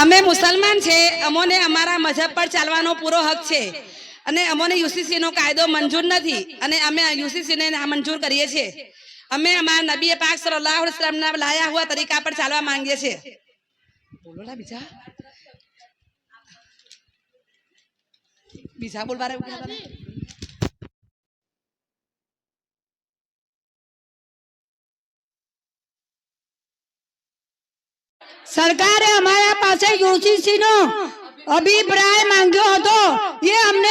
અમે મુસલમાન છે, અમોને અમારા મજહબ પર ચાલવાનો પૂરો હક છે અને અમોને યુસીસી નો કાયદો મંજૂર નથી અને અમે યુસીસી ને નામંજૂર કરીએ છીએ। અમે અમારા નબી પાક સલ્લલ્લાહુ અલૈहि વસલ્લમ ના લાયા હુઆ તરીકા પર ચાલવા માંગીએ છીએ। બોલો ના બીજા બીજા બોલવા સરકારે અમારા પાસે યુસીસી નો અભિપ્રાય માંગ્યો હતો, એ અમને